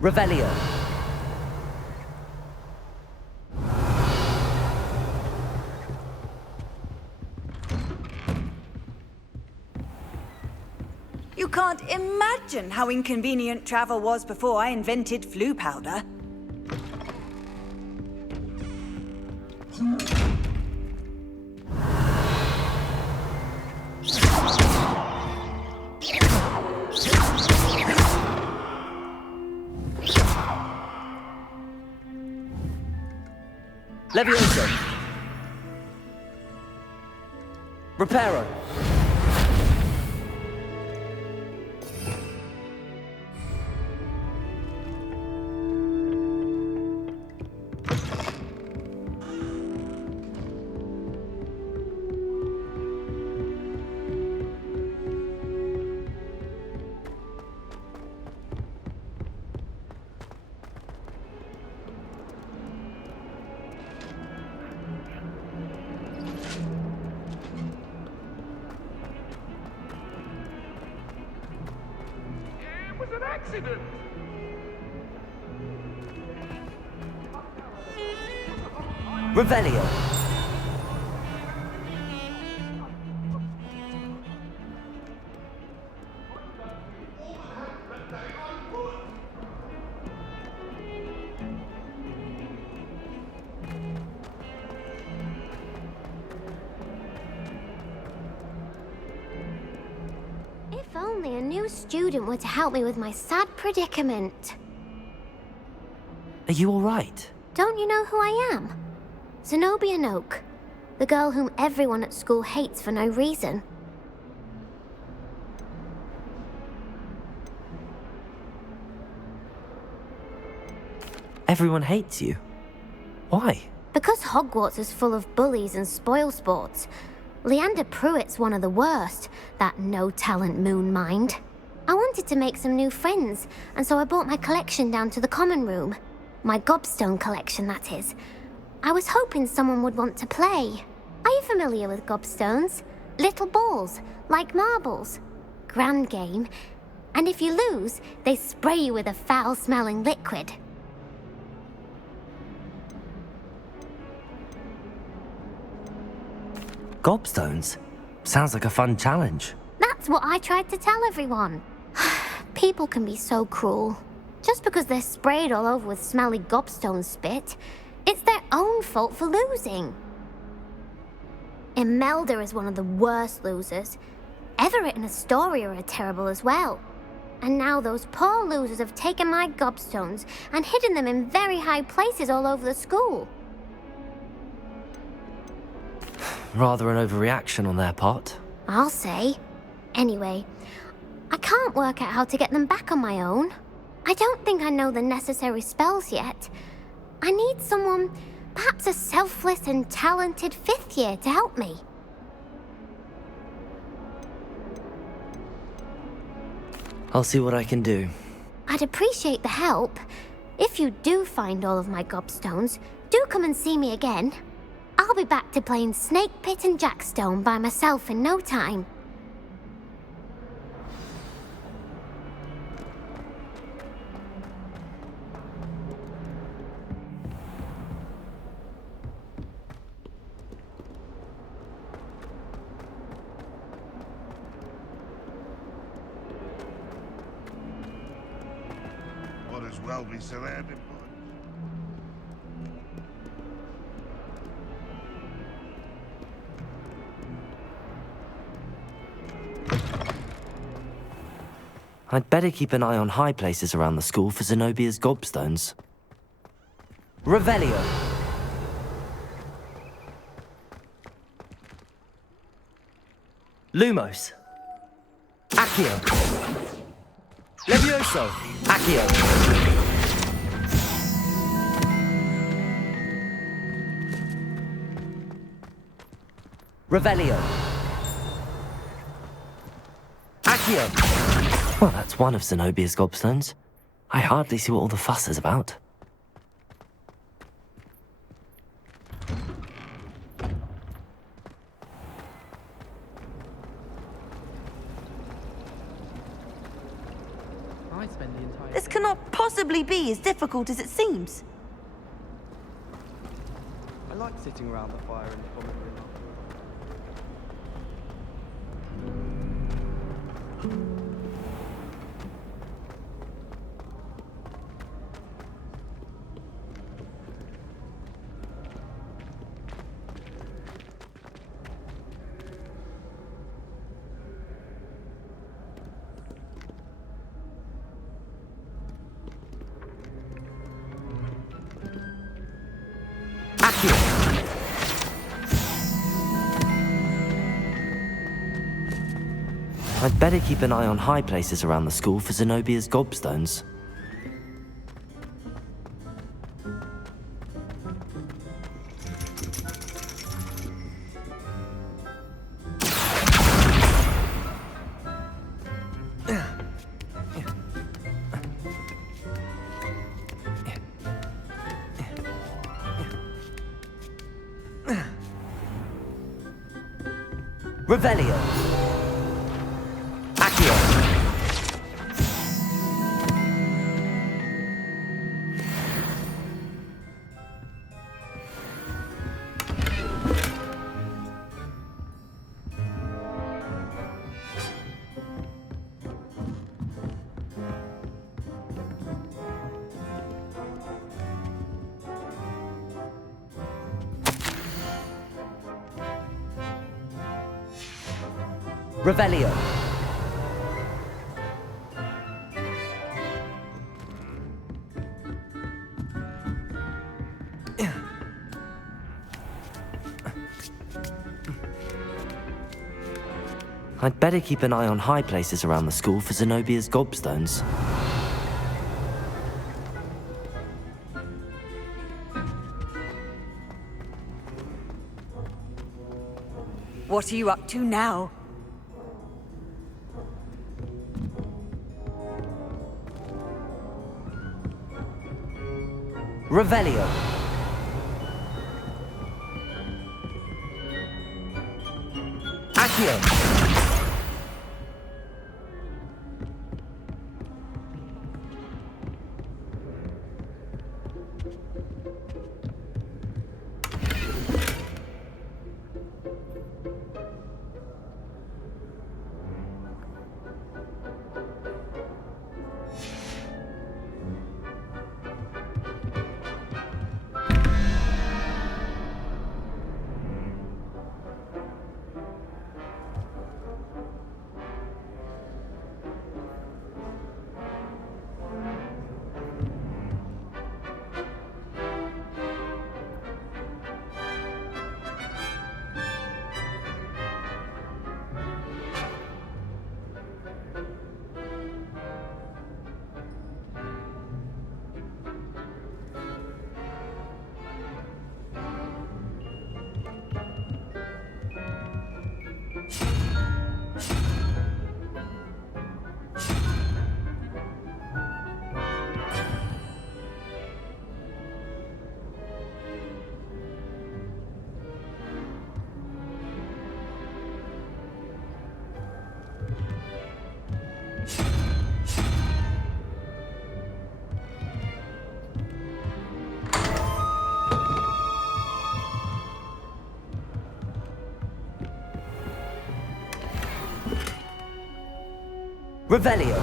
Revelio. You can't imagine how inconvenient travel was before I invented flu powder. Levioso. Reparo. Accident. Revelio. If only a new student were to help me with my sad predicament. Are you all right? Don't you know who I am? Zenobia Noak, the girl whom everyone at school hates for no reason. Everyone hates you. Why? Because Hogwarts is full of bullies and spoilsports. Leander Pruitt's one of the worst, that no-talent moon mind. I wanted to make some new friends, and so I brought my collection down to the common room. My gobstone collection, that is. I was hoping someone would want to play. Are you familiar with gobstones? Little balls, like marbles. Grand game. And if you lose, they spray you with a foul-smelling liquid. Gobstones? Sounds like a fun challenge. That's what I tried to tell everyone. People can be so cruel. Just because they're sprayed all over with smelly gobstone spit, it's their own fault for losing. Imelda is one of the worst losers. Everett and Astoria are terrible as well. And now those poor losers have taken my gobstones and hidden them in very high places all over the school. Rather an overreaction on their part. I'll say. Anyway, I can't work out how to get them back on my own. I don't think I know the necessary spells yet. I need someone, perhaps a selfless and talented fifth year to help me. I'll see what I can do. I'd appreciate the help. If you do find all of my gobstones, do come and see me again. I'll be back to playing Snake Pit and Jackstone by myself in no time. Might as well be surrounded by. I'd better keep an eye on high places around the school for Zenobia's gobstones. Revelio. Lumos. Accio. Levioso. Accio. Revelio. Accio. Well, that's one of Zenobia's gobstones. I hardly see what all the fuss is about. I spend the entire This cannot possibly be as difficult as it seems. I like sitting around the fire in the common room I'd better keep an eye on high places around the school for Zenobia's gobstones. Revelio. Accio. Revelio. I'd better keep an eye on high places around the school for Zenobia's gobstones. What are you up to now? Revelio. Accio. Revelio.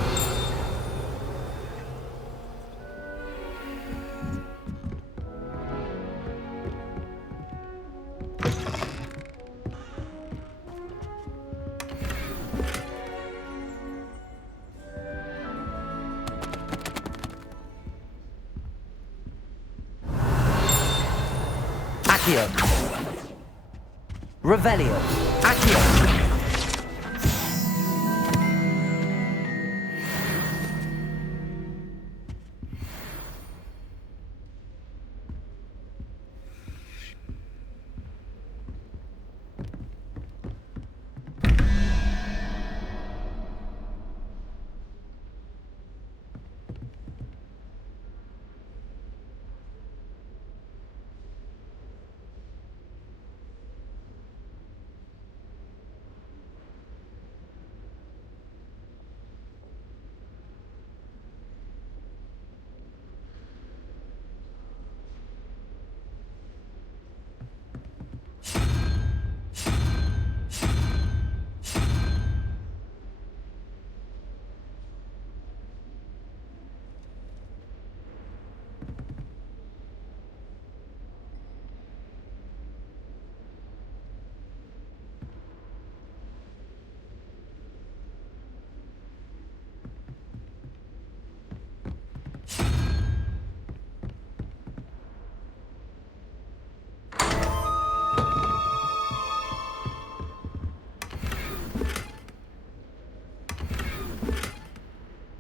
Accio. Revelio. Accio.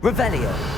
Revelio.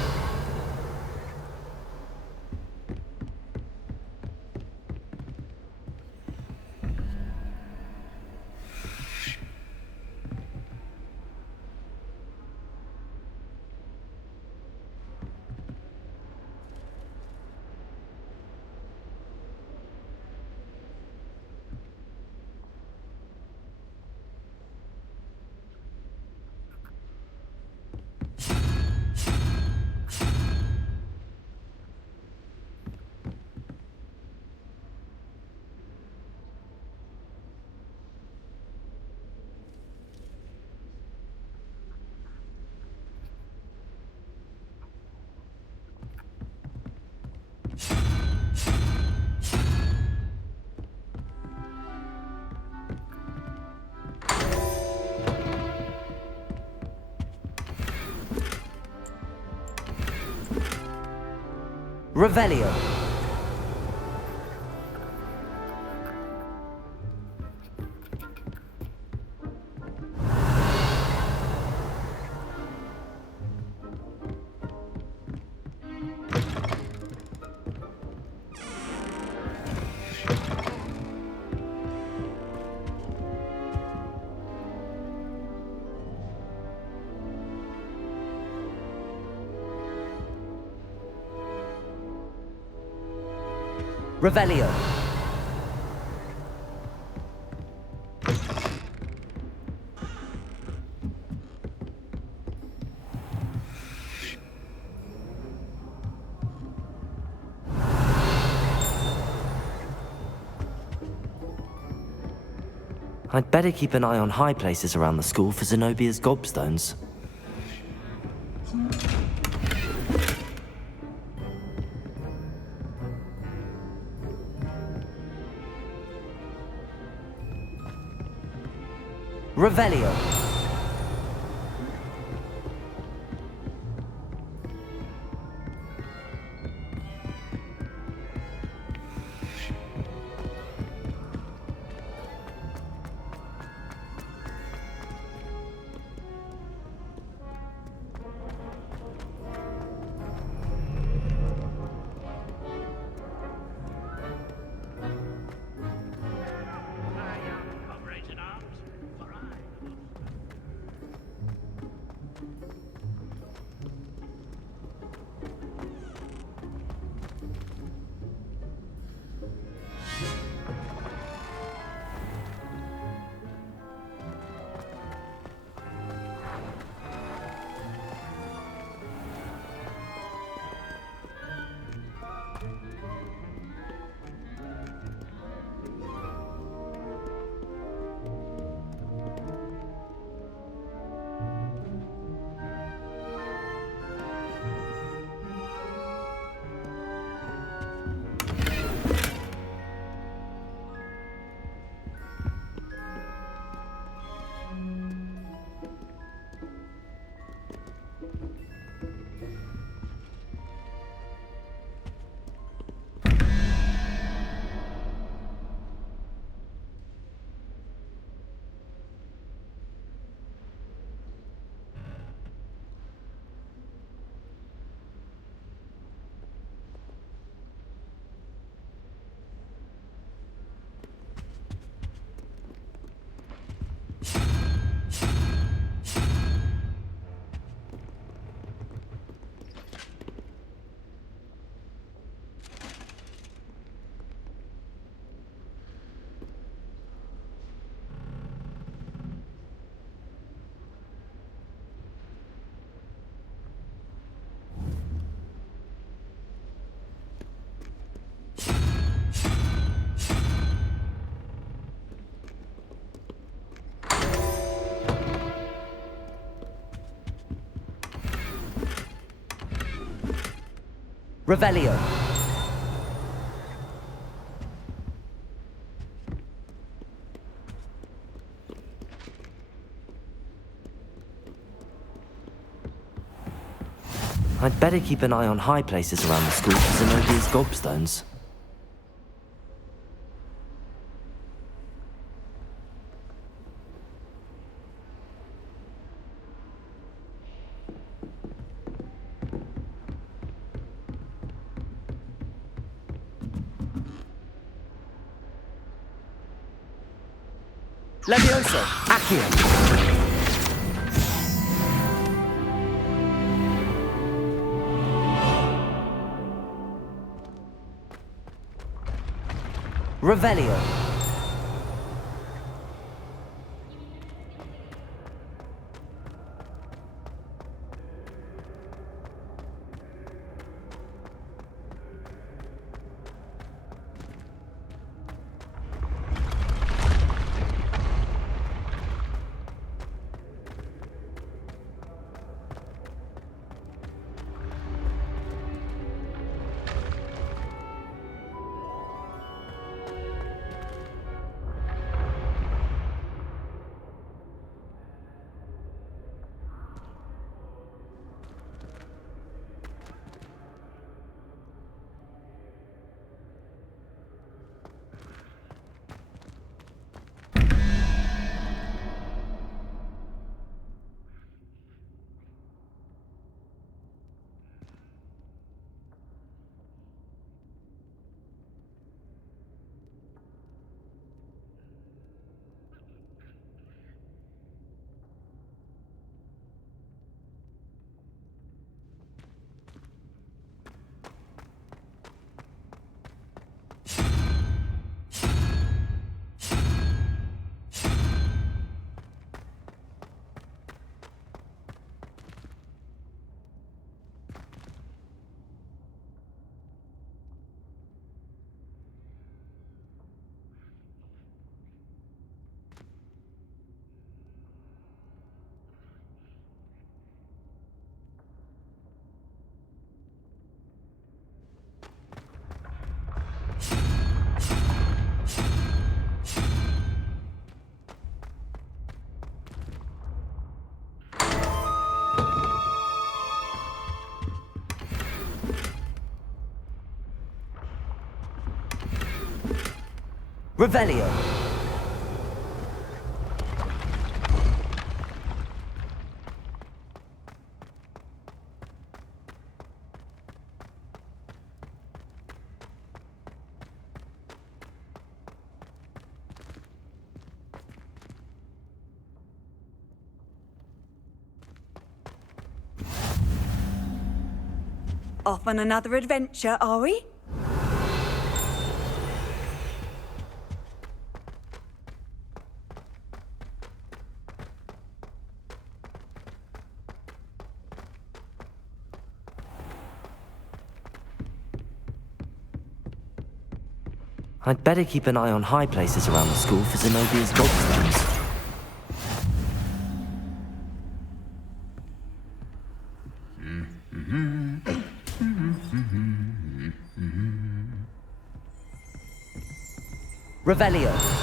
Revelio. Revelio. I'd better keep an eye on high places around the school for Zenobia's gobstones. Revelio. Revelio. I'd better keep an eye on high places around the school for Zenobia's gobstones. Levioso. Accio. Revelio. Revelio. Off on another adventure, are we? I'd better keep an eye on high places around the school for Zenobia's gobstones. Revelio.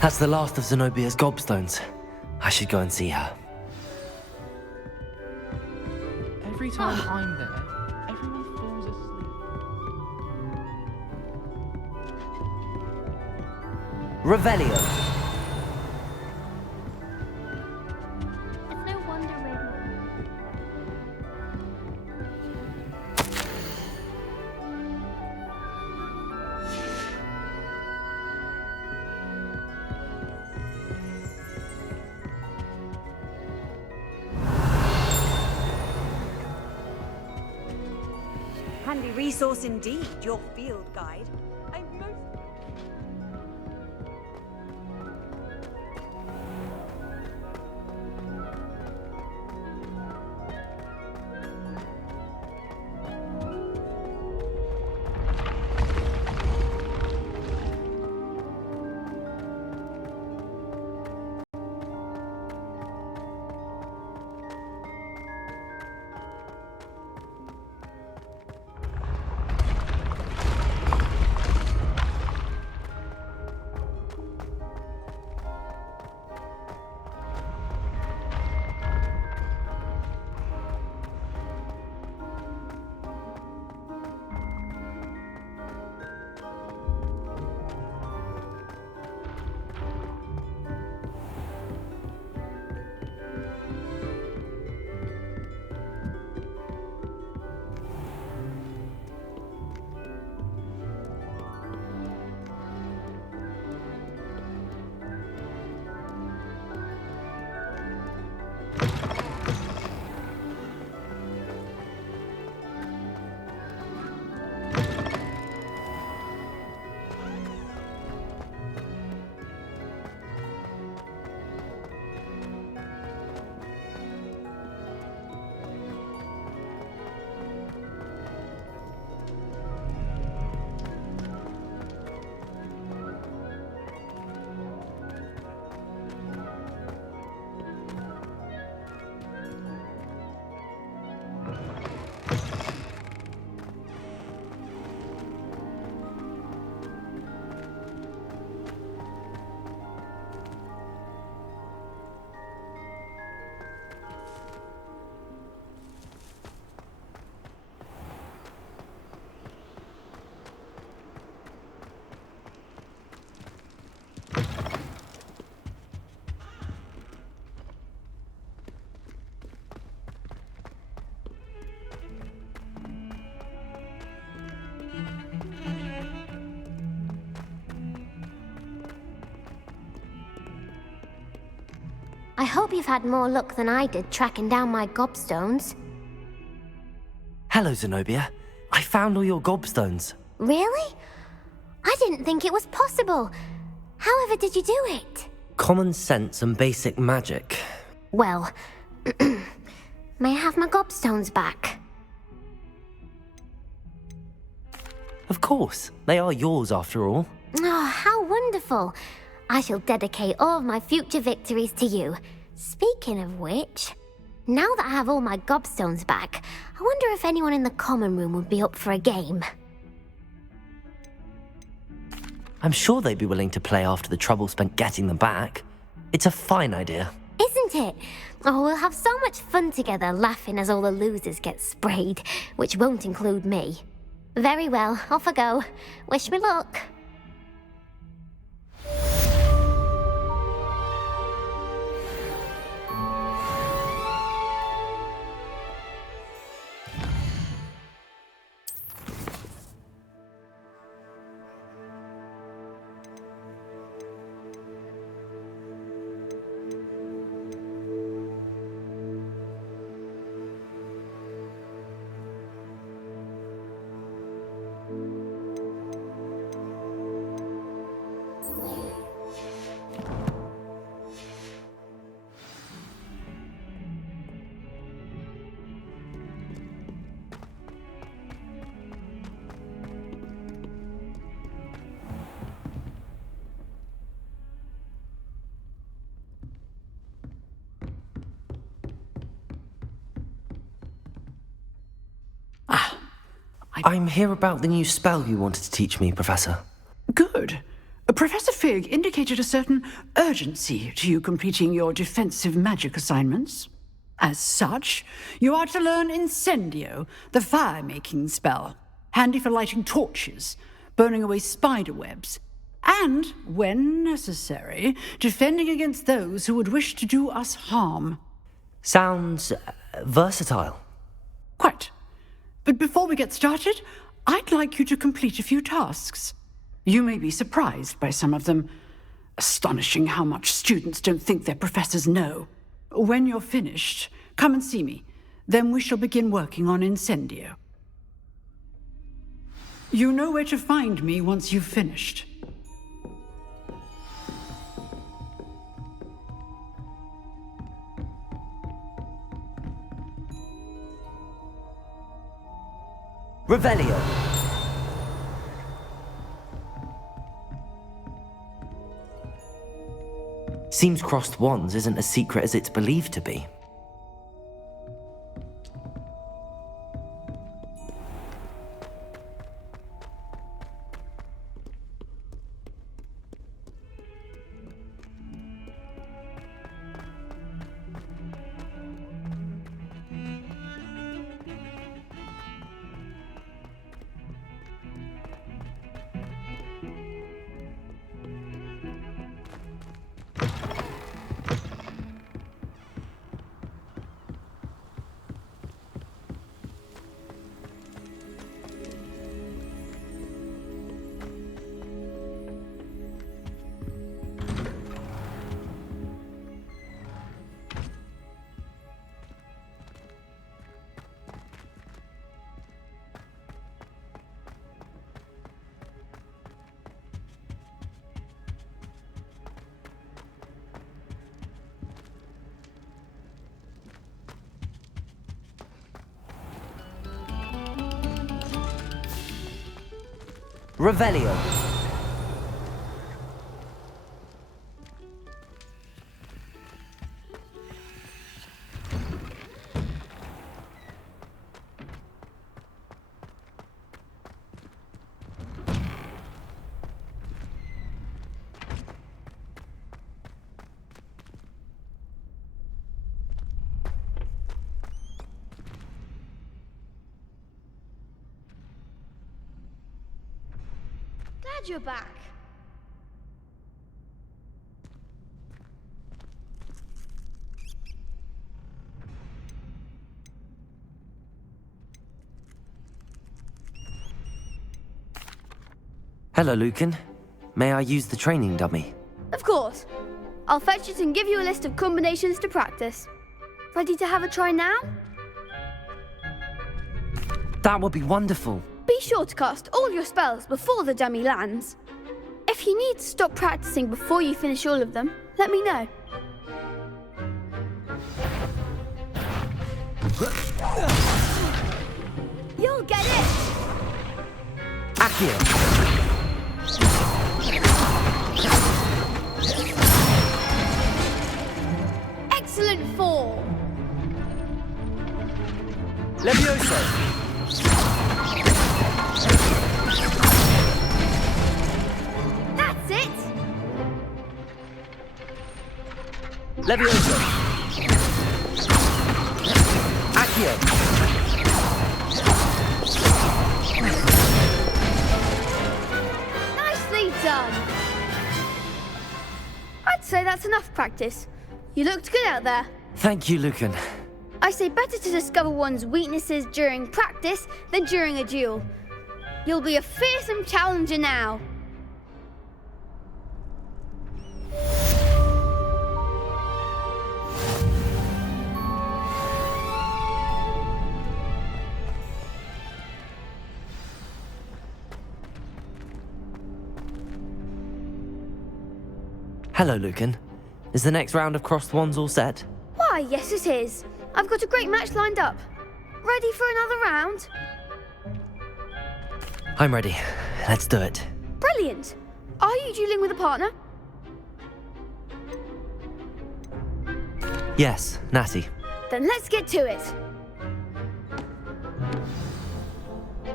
That's the last of Zenobia's gobstones. I should go and see her. Every time I'm there, everyone falls asleep. Revelio. It's no wonder Raven. Handy resource indeed, your field guide. I'm most... hope you've had more luck than I did tracking down my gobstones. Hello, Zenobia. I found all your gobstones. Really? I didn't think it was possible. However did you do it? Common sense and basic magic. Well, may I have my gobstones back? Of course, they are yours after all. Oh, how wonderful. I shall dedicate all of my future victories to you. Speaking of which, now that I have all my gobstones back, I wonder if anyone in the common room would be up for a game. I'm sure they'd be willing to play after the trouble spent getting them back. It's a fine idea. Isn't it? Oh, we'll have so much fun together laughing as all the losers get sprayed, which won't include me. Very well, off I go. Wish me luck. I'm here about the new spell you wanted to teach me, Professor. Good. Professor Fig indicated a certain urgency to you completing your defensive magic assignments. As such, you are to learn Incendio, the fire-making spell, handy for lighting torches, burning away spider webs, and, when necessary, defending against those who would wish to do us harm. Sounds versatile. Quite. But before we get started, I'd like you to complete a few tasks. You may be surprised by some of them. Astonishing how much students don't think their professors know. When you're finished, come and see me. Then we shall begin working on Incendio. You know where to find me once you've finished. Revelio. Seems crossed wands isn't as secret as it's believed to be. Revelio. Glad you're back. Hello, Lucan. May I use the training dummy? Of course. I'll fetch it and give you a list of combinations to practice. Ready to have a try now? That would be wonderful. Be sure to cast all your spells before the dummy lands. If you need to stop practicing before you finish all of them, let me know. You'll get it! Accio. Excellent fall! Levioso. That's it! Levioso. Accio. Nicely done! I'd say that's enough practice. You looked good out there. Thank you, Lucan. I say better to discover one's weaknesses during practice than during a duel. You'll be a fearsome challenger now. Hello, Lucan. Is the next round of Crossed Wands all set? Why, yes it is. I've got a great match lined up. Ready for another round? I'm ready. Let's do it. Brilliant. Are you dueling with a partner? Yes, Natty. Then let's get to it.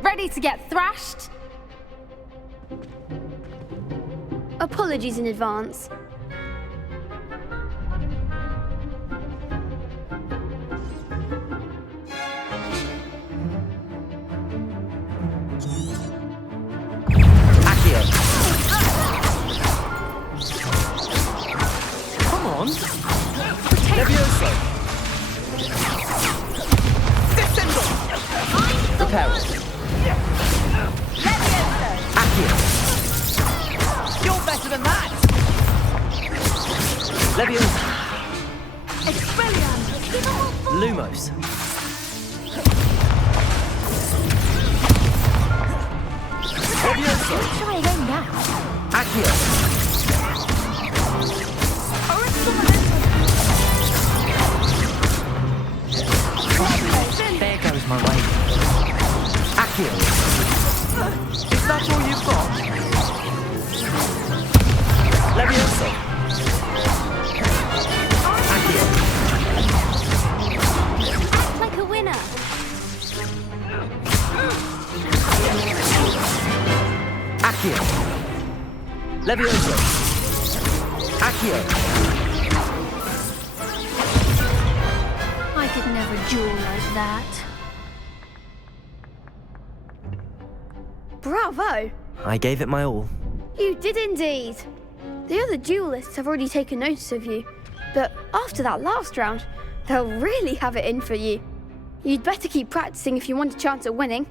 Ready to get thrashed? Apologies in advance. Accio. Come on. Levioso. Descendo. Repel. Accio. You're better than that. Levioso. Lumos. Levioso. Try again now. Accio. There goes my way. Accio. Is that all you've got? Levioso. Accio. Act like a winner. Accio. Levioso. Accio. I could never duel like that. Bravo! I gave it my all. You did indeed. The other duelists have already taken notice of you, but after that last round, they'll really have it in for you. You'd better keep practicing if you want a chance at winning,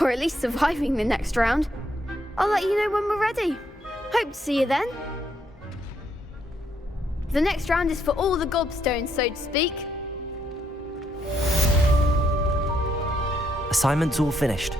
or at least surviving the next round. I'll let you know when we're ready. Hope to see you then. The next round is for all the gobstones, so to speak. Assignment's all finished.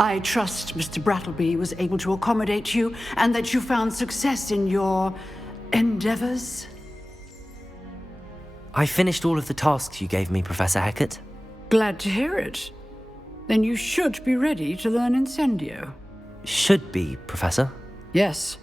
I trust Mr. Brattleby was able to accommodate you and that you found success in your endeavors. I finished all of the tasks you gave me, Professor Hecat. Glad to hear it. Then you should be ready to learn Incendio. Should be, Professor. Yes.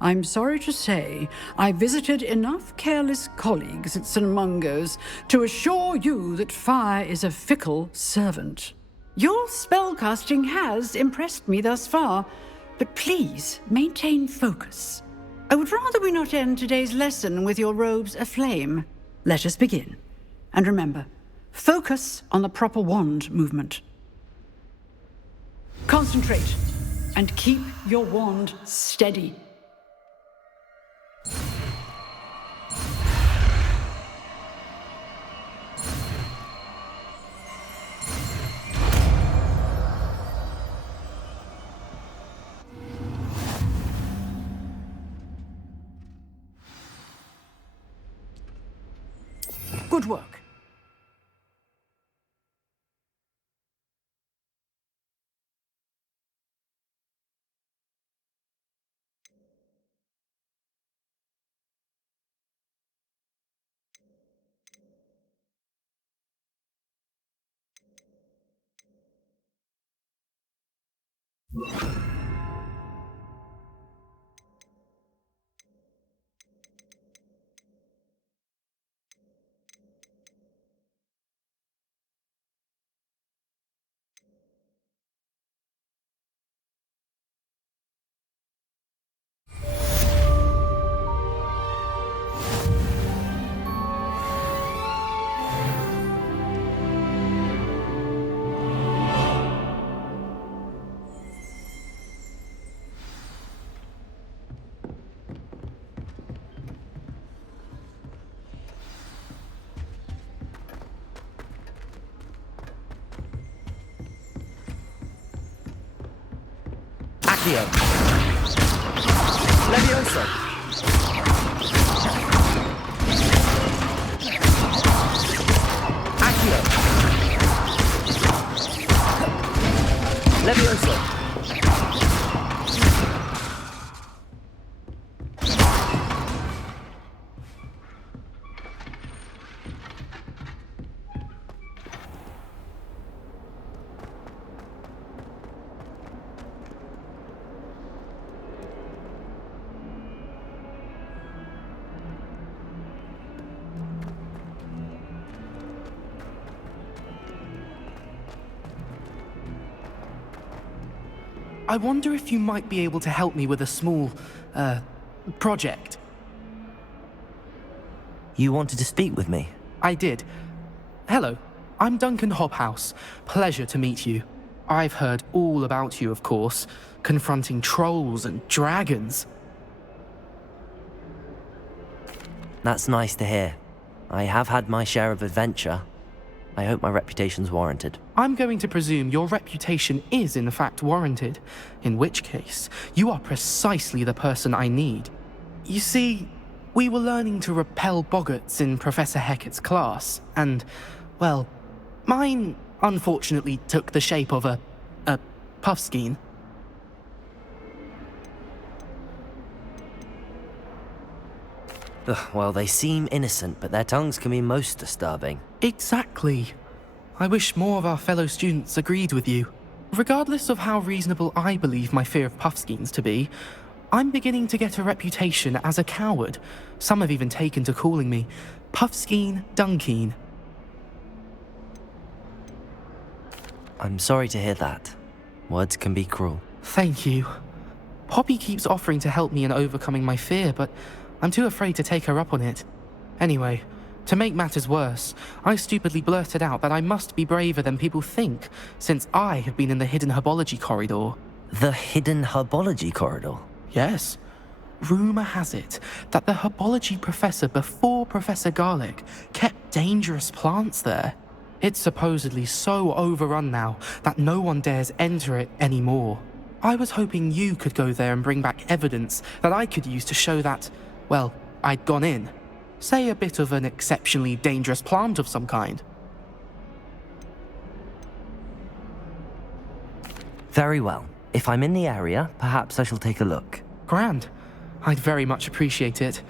I'm sorry to say, I visited enough careless colleagues at St. Mungo's to assure you that fire is a fickle servant. Your spellcasting has impressed me thus far, but please maintain focus. I would rather we not end today's lesson with your robes aflame. Let us begin. And remember, focus on the proper wand movement. Concentrate and keep your wand steady. Good work. Accio. Levioso. Accio. Levioso. I wonder if you might be able to help me with a small, project. You wanted to speak with me? I did. Hello, I'm Duncan Hobhouse. Pleasure to meet you. I've heard all about you, of course, confronting trolls and dragons. That's nice to hear. I have had my share of adventure. I hope my reputation's warranted. I'm going to presume your reputation is in fact warranted, in which case, you are precisely the person I need. You see, we were learning to repel boggarts in Professor Hecat's class, and, well, mine unfortunately took the shape of a puffskein. Ugh, well, they seem innocent, but their tongues can be most disturbing. Exactly. I wish more of our fellow students agreed with you. Regardless of how reasonable I believe my fear of puffskeins to be, I'm beginning to get a reputation as a coward. Some have even taken to calling me Puffskein Dunkeen. I'm sorry to hear that. Words can be cruel. Thank you. Poppy keeps offering to help me in overcoming my fear, but I'm too afraid to take her up on it. Anyway, to make matters worse, I stupidly blurted out that I must be braver than people think, since I have been in the hidden herbology corridor. The hidden herbology corridor? Yes. Rumour has it that the herbology professor before Professor Garlic kept dangerous plants there. It's supposedly so overrun now that no one dares enter it anymore. I was hoping you could go there and bring back evidence that I could use to show that, well, I'd gone in. Say a bit of an exceptionally dangerous plant of some kind. Very well. If I'm in the area, perhaps I shall take a look. Grand. I'd very much appreciate it.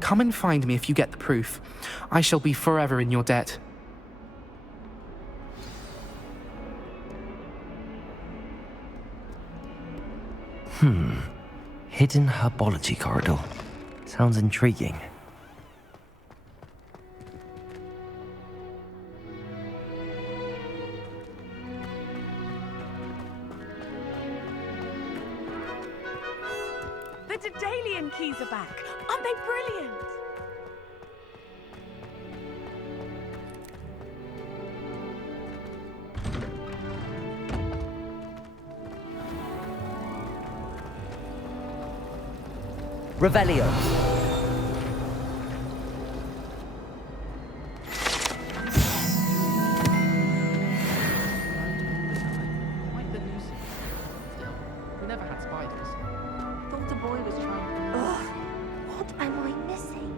Come and find me if you get the proof. I shall be forever in your debt. Hidden herbology corridor. Sounds intriguing. The Daedalian keys are back. Aren't they brilliant? Revelio. Quite the nuisance. Still, we never had spiders. Thought the boy was trying. Ugh, what am I missing?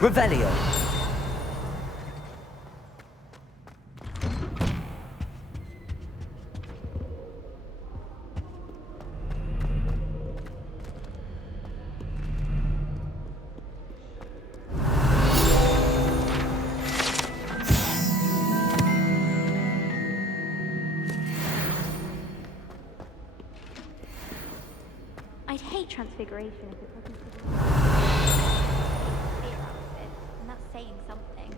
Revelio. I'd hate transfiguration if it wasn't for the fear out of it, and that's saying something.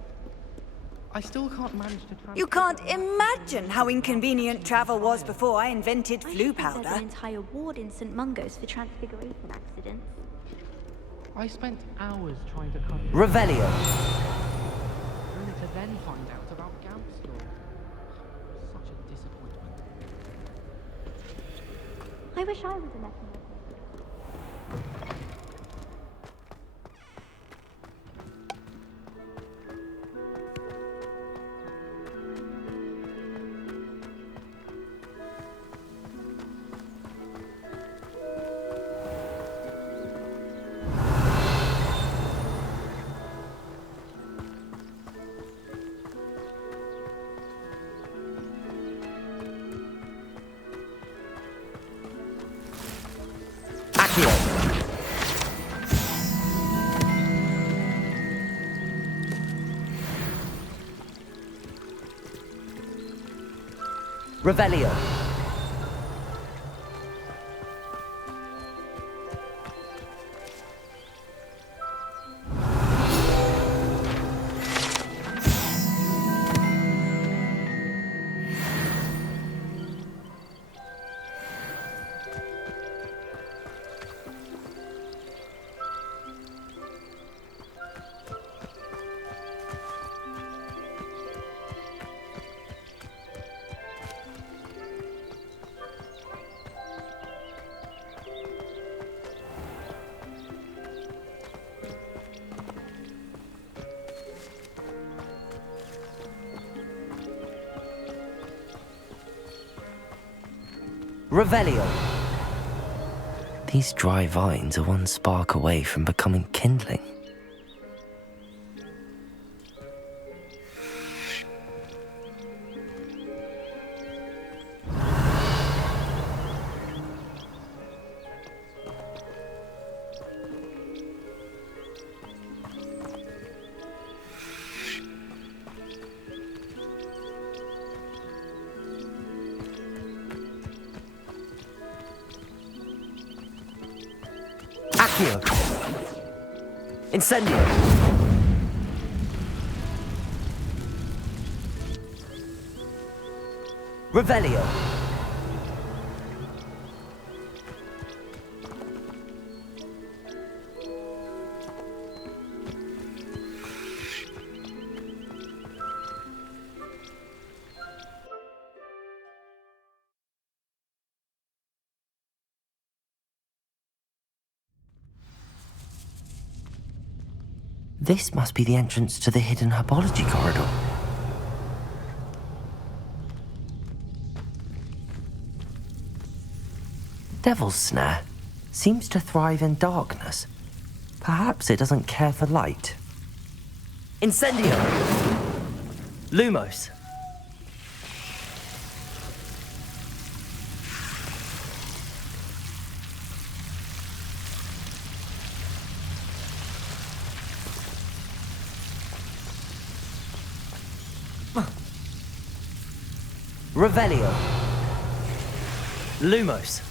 I still can't manage to You can't imagine how inconvenient travel was before I invented I flu should think powder. there's an entire ward in St. Mungo's for transfiguration accidents. I spent hours trying to come Revelio. only to then find out about Gamp's law. Such a disappointment. I wish I was a messenger. Accio. Revelio. Revelio. These dry vines are one spark away from becoming kindling. Accio. Incendio. Revelio. This must be the entrance to the hidden herbology corridor. Devil's Snare seems to thrive in darkness. Perhaps it doesn't care for light. Incendio! Lumos! Revelio. Lumos.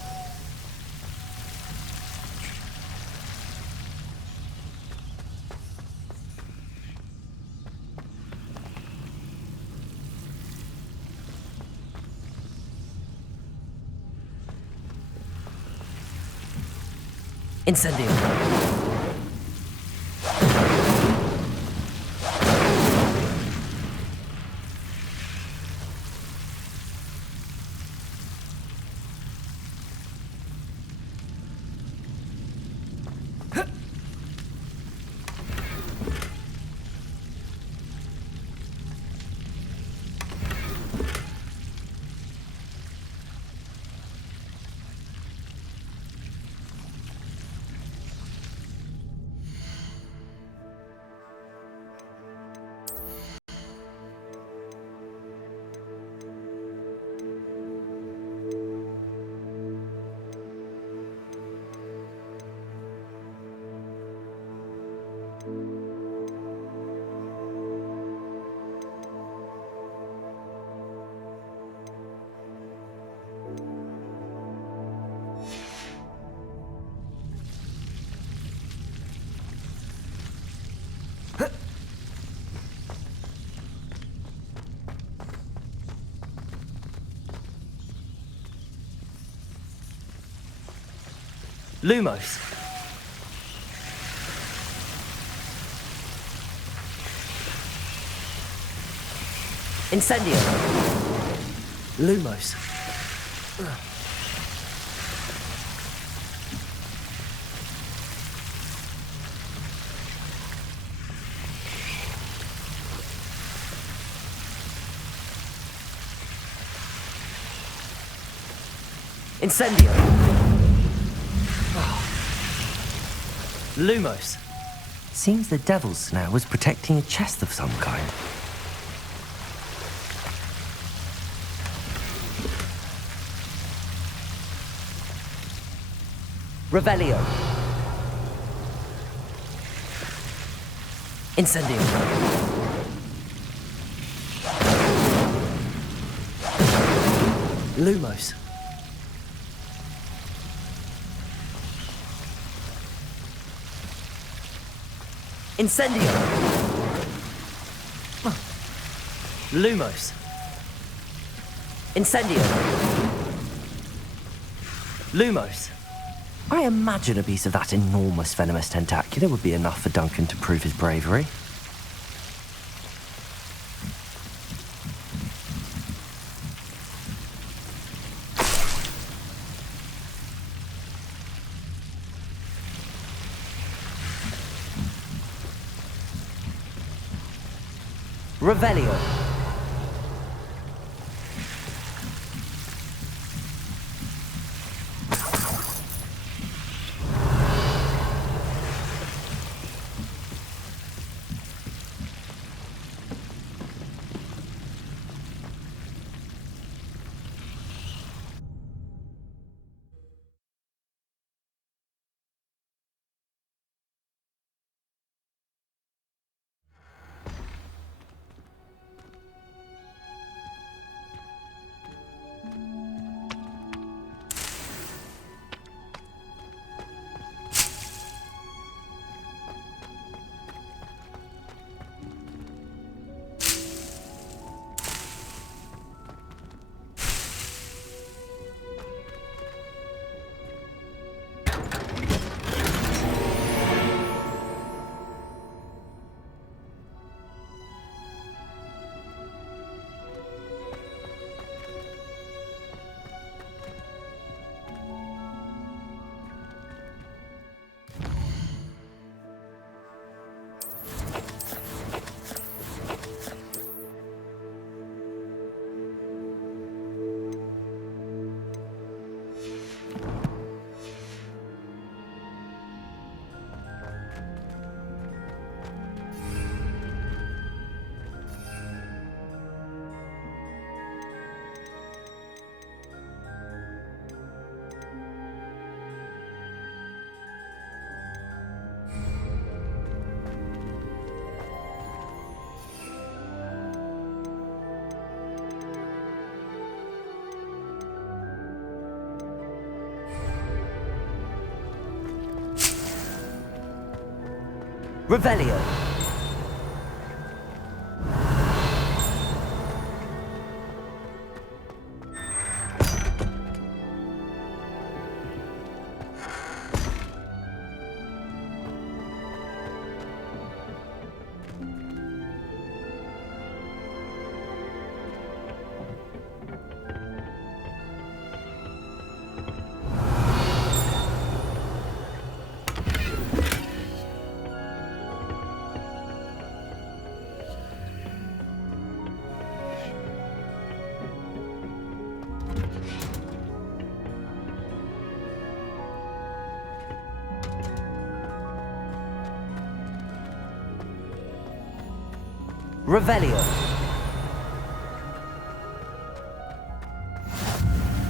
Incendio. Lumos. Incendio. Lumos. Incendio. Lumos. Seems the devil's snare was protecting a chest of some kind. Revelio. Incendio. Lumos. Incendio. Lumos. Incendio. Lumos. I imagine a piece of that enormous venomous tentacular would be enough for Duncan to prove his bravery. Revelio. Revelio. Revelio.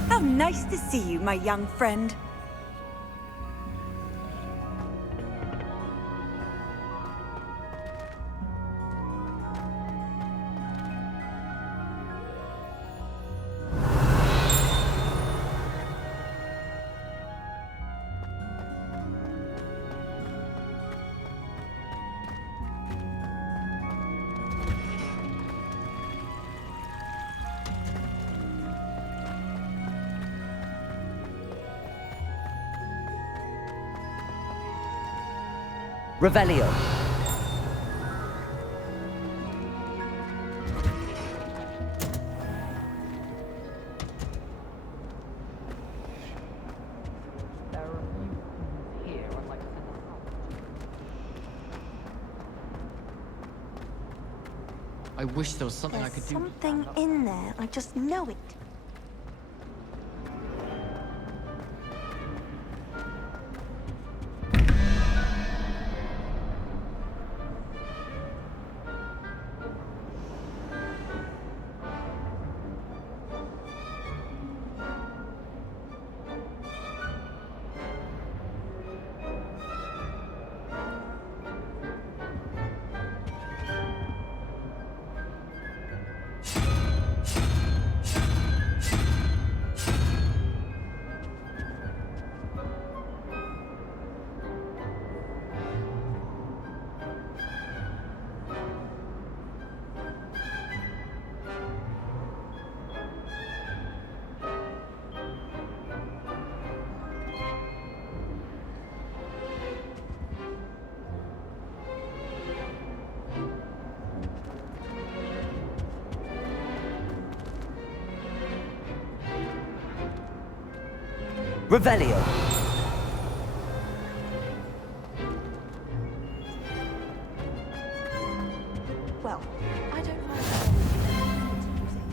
How nice to see you, my young friend. Revelio. I wish there was something I could do. Something in there. I just know it. Revelio. Well, I don't find that confusing.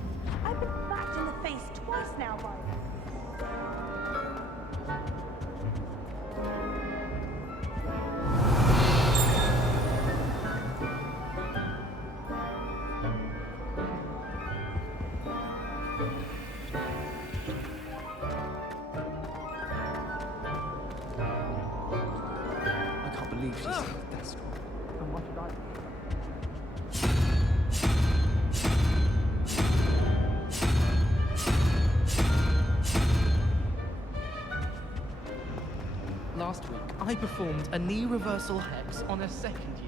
I've been backed in the face twice now by them. She's that's and what did I do? Last week, I performed a knee reversal hex on a second year.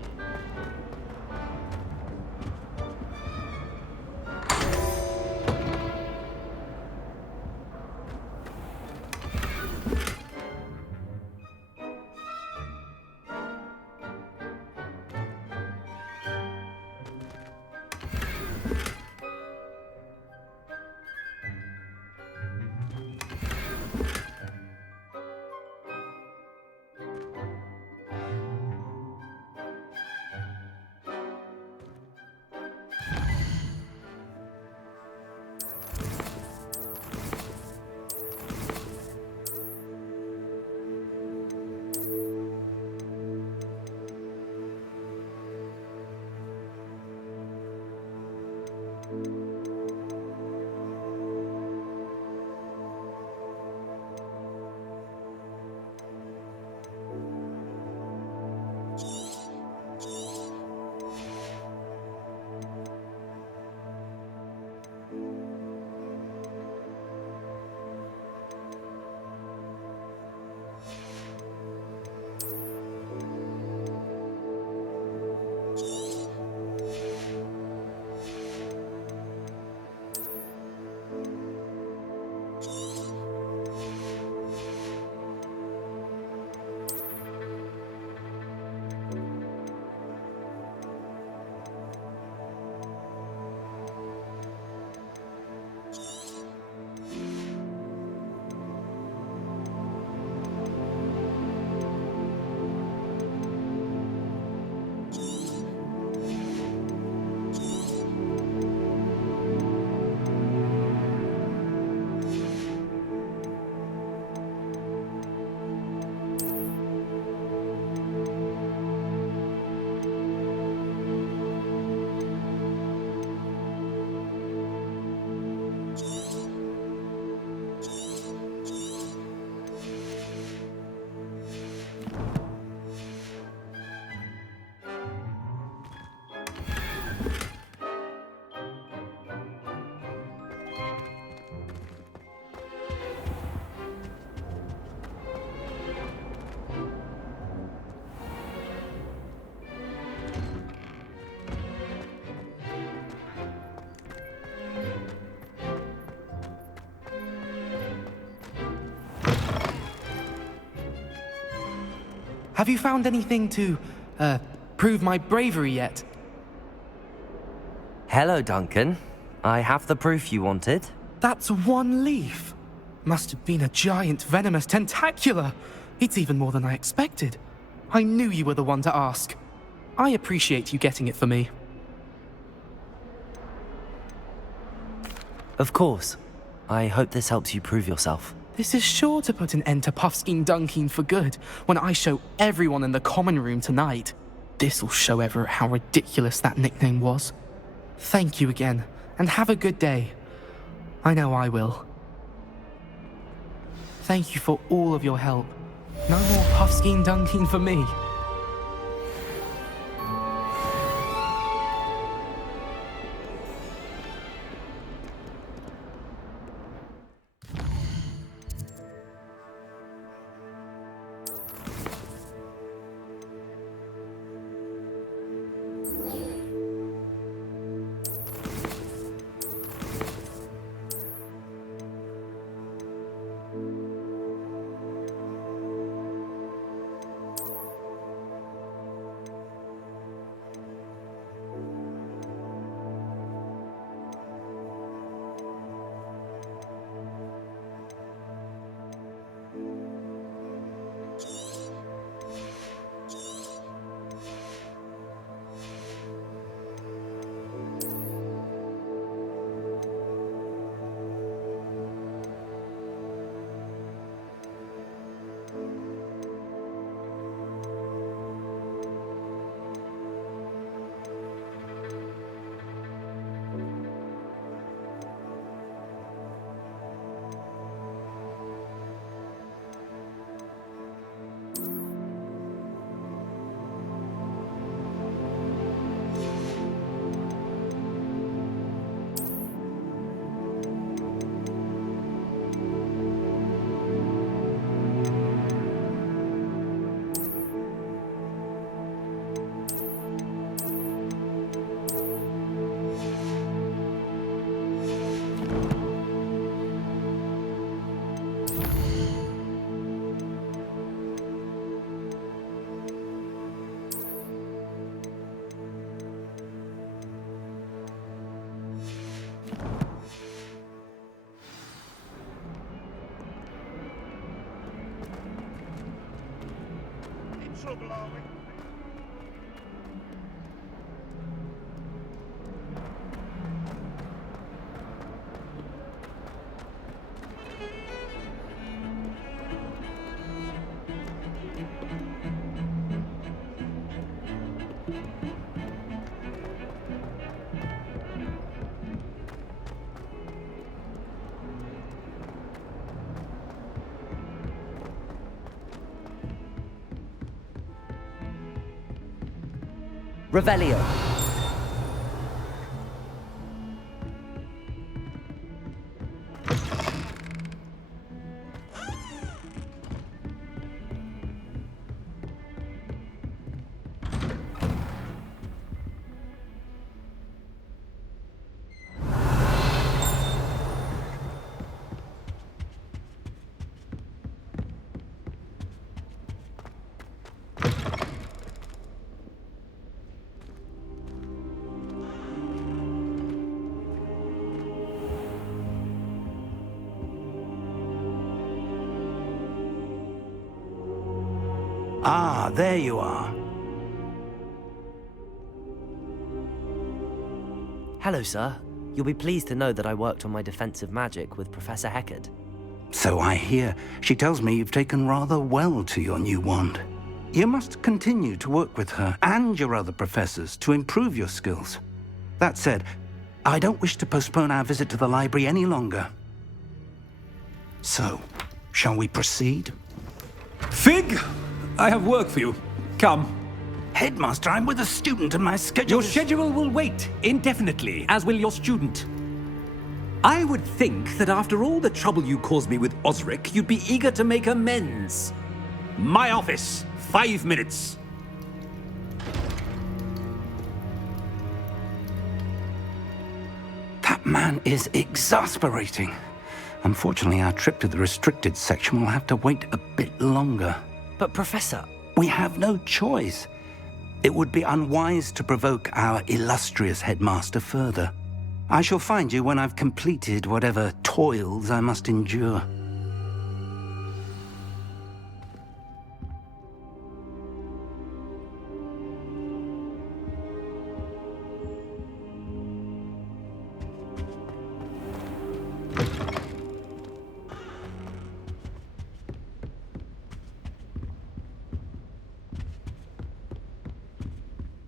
Have you found anything to prove my bravery yet. Hello, Duncan. I have the proof you wanted. That's one leaf. Must have been a giant venomous tentacula. It's even more than I expected. I knew you were the one to ask. I appreciate you getting it for me. Of course. I hope this helps you prove yourself. This is sure to put an end to Puffskein Dunkeen for good when I show everyone in the common room tonight. This'll show Everett how ridiculous that nickname was. Thank you again, and have a good day. I know I will. Thank you for all of your help. No more Puffskein Dunkeen for me. trouble, are we? Revelio. Ah, there you are. Hello, sir. You'll be pleased to know that I worked on my defensive magic with Professor Heckard. So I hear. She tells me you've taken rather well to your new wand. You must continue to work with her and your other professors to improve your skills. That said, I don't wish to postpone our visit to the library any longer. So, shall we proceed? Fig! I have work for you. Come. Headmaster, I'm with a student and my schedule Your schedule will wait indefinitely, as will your student. I would think that after all the trouble you caused me with Osric, you'd be eager to make amends. My office, 5 minutes. That man is exasperating. Unfortunately, our trip to the restricted section will have to wait a bit longer. But, Professor... We have no choice. It would be unwise to provoke our illustrious headmaster further. I shall find you when I've completed whatever toils I must endure.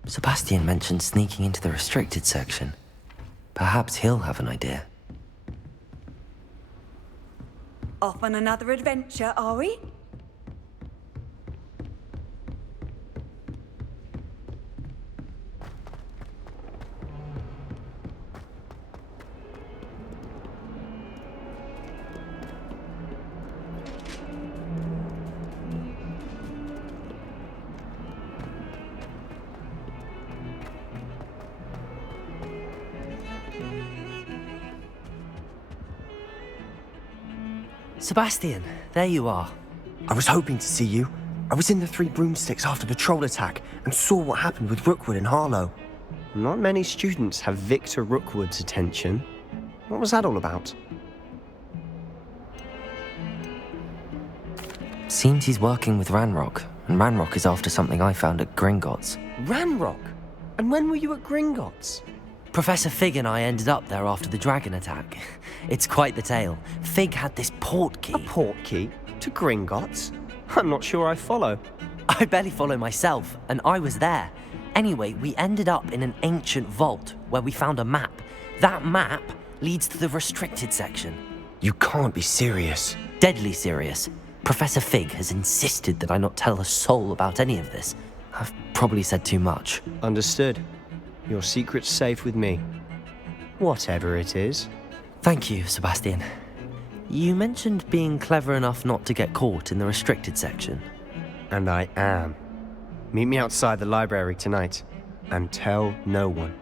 Sebastian mentioned sneaking into the restricted section. Perhaps he'll have an idea. Off on another adventure, are we? Sebastian, there you are. I was hoping to see you. I was in the Three Broomsticks after the troll attack and saw what happened with Rookwood and Harlow. Not many students have Victor Rookwood's attention. What was that all about? Seems he's working with Ranrock, and Ranrock is after something I found at Gringotts. Ranrock? And when were you at Gringotts? Professor Fig and I ended up there after the dragon attack. It's quite the tale. Fig had this portkey. A portkey? To Gringotts? I'm not sure I follow. I barely follow myself, and I was there. Anyway, we ended up in an ancient vault where we found a map. That map leads to the restricted section. You can't be serious. Deadly serious. Professor Fig has insisted that I not tell a soul about any of this. I've probably said too much. Understood. Your secret's safe with me. Whatever it is. Thank you, Sebastian. You mentioned being clever enough not to get caught in the restricted section. And I am. Meet me outside the library tonight, and tell no one.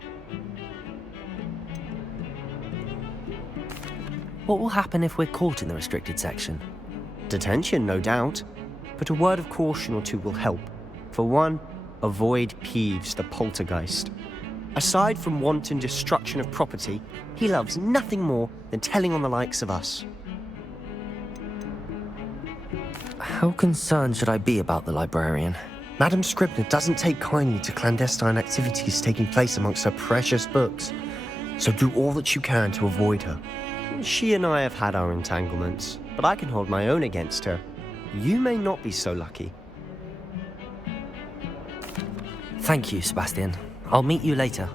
What will happen if we're caught in the restricted section? Detention, no doubt. But a word of caution or two will help. For one, avoid Peeves, the poltergeist. Aside from wanton destruction of property, he loves nothing more than telling on the likes of us. How concerned should I be about the librarian? Madam Scribner doesn't take kindly to clandestine activities taking place amongst her precious books, so do all that you can to avoid her. She and I have had our entanglements, but I can hold my own against her. You may not be so lucky. Thank you, Sebastian. I'll meet you later.